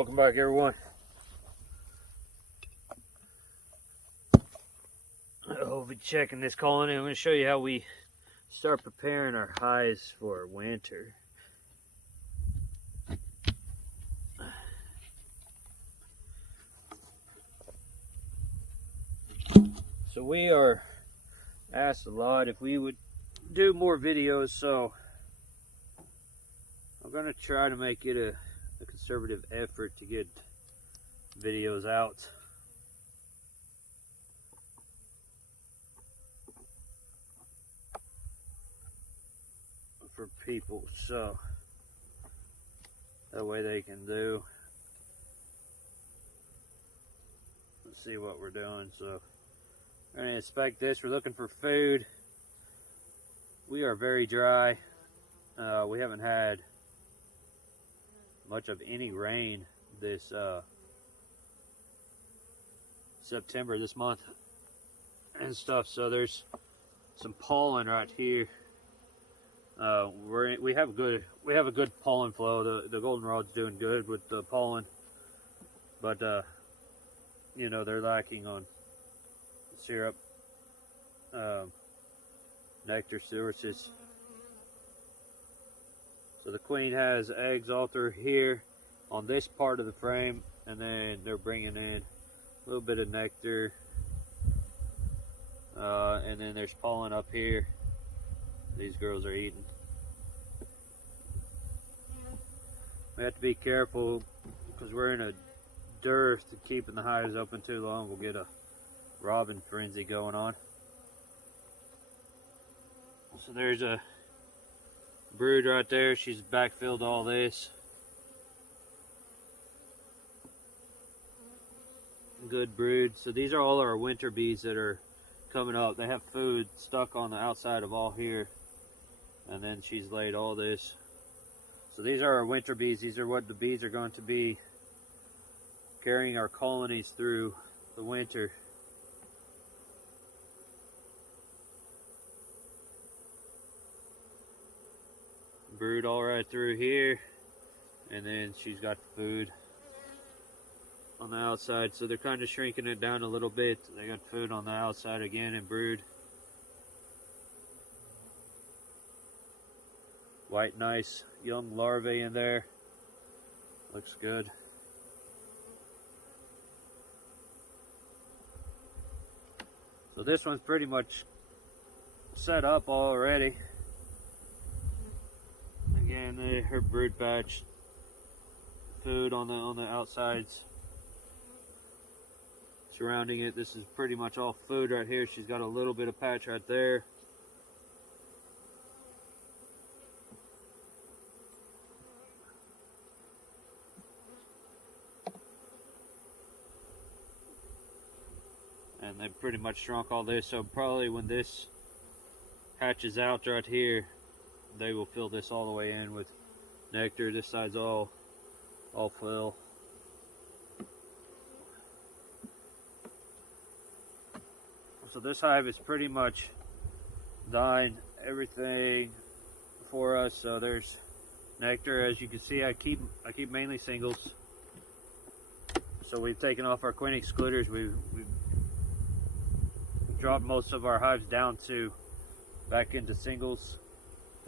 welcome back everyone. I'll be checking this colony. I'm going to show you how we start preparing our hives for winter. So we are asked a lot if we would do more videos, so I'm going to try to make it a conservative effort to get videos out. For people, so that way they can do. Let's see what we're doing. So we're going to inspect this. We're looking for food. We are very dry. We haven't had much of any rain this September, this month and stuff, so there's some pollen right here. We have a good pollen flow. The goldenrod's doing good with the pollen, but you know, they're lacking on syrup, nectar sources. So the queen has eggs all through here on this part of the frame, and then they're bringing in a little bit of nectar, and then there's pollen up here. These girls are eating. We have to be careful because we're in a dearth to keeping the hives open too long. We'll get a robbing frenzy going on. So there's a brood right there. She's backfilled all this. Good brood. So these are all our winter bees that are coming up. They have food stuck on the outside of all here, and then she's laid all this. So these are our winter bees. These are what the bees are going to be carrying our colonies through the winter. Brood all right through here, and then she's got food on the outside. So they're kind of shrinking it down a little bit. They got food on the outside again and brood. White, nice young larvae in there. Looks good. So this one's pretty much set up already. Again, her brood patch, food on the outsides surrounding it. This is pretty much all food right here. She's got a little bit of patch right there. And they pretty much shrunk all this, so probably when this hatches out right here, they will fill this all the way in with nectar. This side's all full. So this hive is pretty much dying everything for us. So there's nectar. As you can see, I keep mainly singles. So we've taken off our queen excluders. We've dropped most of our hives down to back into singles,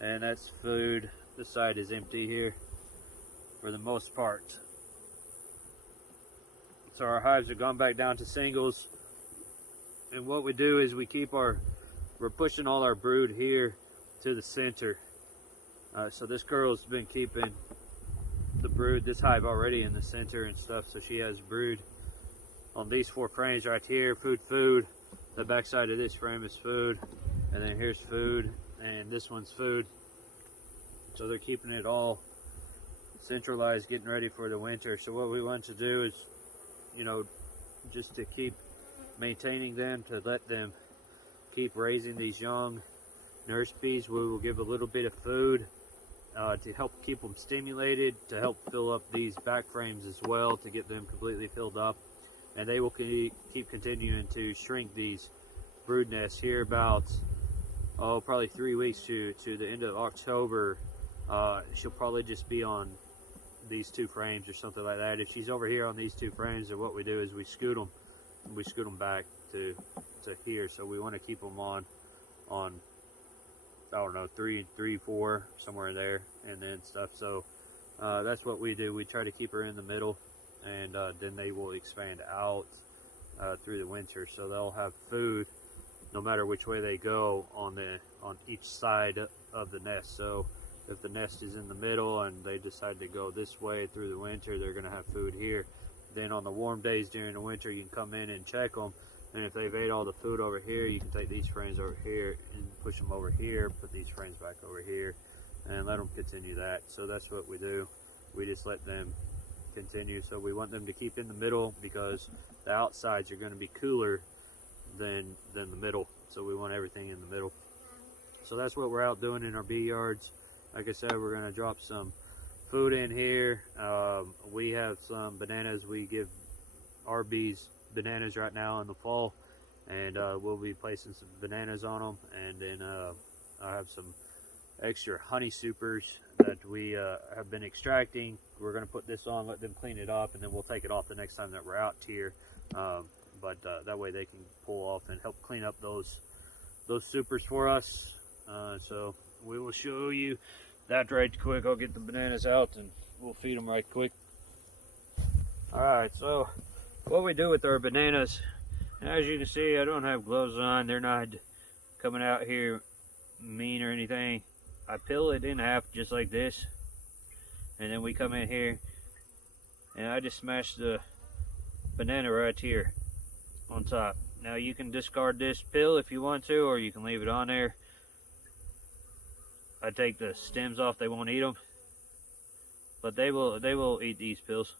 and that's food. This side is empty here for the most part. So our hives have gone back down to singles, and what we do is we're pushing all our brood here to the center. So this girl's been keeping the brood, this hive already in the center and stuff, so she has brood on these 4 frames right here. Food. The back side of this frame is food, and then here's food, and this one's food. So they're keeping it all centralized, getting ready for the winter. So what we want to do is, you know, just to keep maintaining them, to let them keep raising these young nurse bees. We will give a little bit of food to help keep them stimulated, to help fill up these back frames as well, to get them completely filled up. And they will keep continuing to shrink these brood nests here about, probably 3 weeks to the end of October. She'll probably just be on these two frames or something like that. If she's over here on these two frames, then what we do is we scoot them back to here. So we want to keep them on I don't know, 3, 4, somewhere in there, and then stuff. So that's what we do. We try to keep her in the middle, and then they will expand out through the winter. So they'll have food no matter which way they go on each side of the nest. So if the nest is in the middle and they decide to go this way through the winter, they're going to have food here. Then on the warm days during the winter, you can come in and check them, and if they've ate all the food over here, you can take these frames over here and push them over here, put these frames back over here, and let them continue that. So that's what we do. We just let them continue. So we want them to keep in the middle because the outsides are going to be cooler than the middle. So we want everything in the middle. So that's what we're out doing in our bee yards. Like I said, we're going to drop some food in here. We have some bananas. We give our bees bananas right now in the fall, and we'll be placing some bananas on them. And then I have some extra honey supers that we have been extracting. We're going to put this on, let them clean it up, and then we'll take it off the next time that we're out here. But that way they can pull off and help clean up those supers for us. So we will show you that right quick. I'll get the bananas out and we'll feed them right quick. Alright, so what we do with our bananas, as you can see, I don't have gloves on. They're not coming out here mean or anything. I peel it in half just like this, and then we come in here and I just smash the banana right here on top. Now you can discard this peel if you want to, or you can leave it on there. I take the stems off, they won't eat them, but they will eat these peels.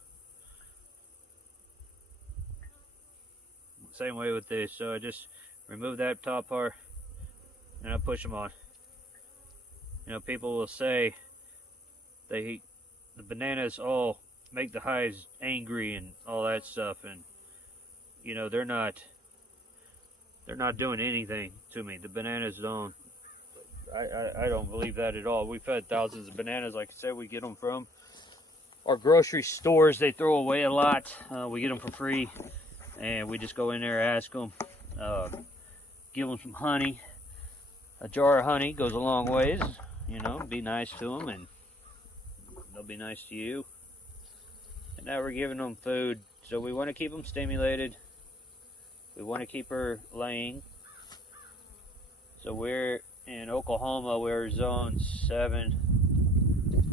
Same way with this. So I just remove that top part and I push them on. You know, people will say the bananas all make the hives angry and all that stuff, and you know, they're not doing anything to me. The bananas don't. I don't believe that at all. We've fed thousands of bananas. Like I said, we get them from our grocery stores. They throw away a lot. We get them for free, and we just go in there, ask them, give them some honey. A jar of honey goes a long ways. You know, be nice to them, and they'll be nice to you. And now we're giving them food. So we want to keep them stimulated. We want to keep her laying. So we're in Oklahoma, we're zone 7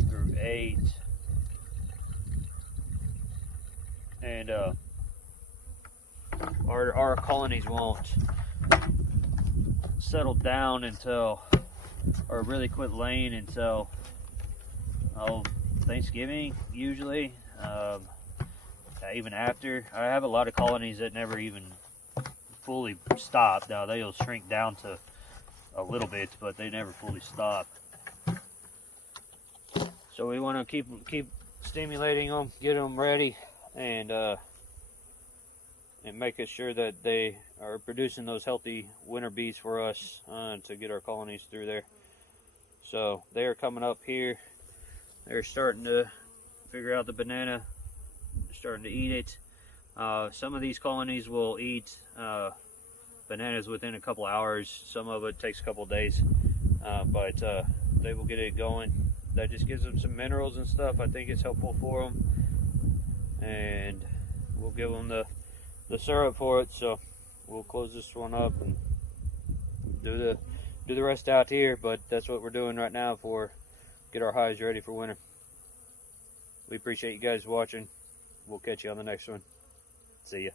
through 8. And our colonies won't settle down until, or really quit laying until Thanksgiving usually. Even after. I have a lot of colonies that never even fully stop. Now they'll shrink down to a little bit, but they never fully stop. So we want to keep stimulating them, get them ready, and making sure that they are producing those healthy winter bees for us to get our colonies through there. So they are coming up here. They're starting to figure out the banana. They're starting to eat it. Some of these colonies will eat bananas within a couple hours. Some of it takes a couple days, but they will get it going. That just gives them some minerals and stuff. I think it's helpful for them, and we'll give them the syrup for it. So we'll close this one up and do the rest out here. But that's what we're doing right now for get our hives ready for winter. We appreciate you guys watching. We'll catch you on the next one. See ya.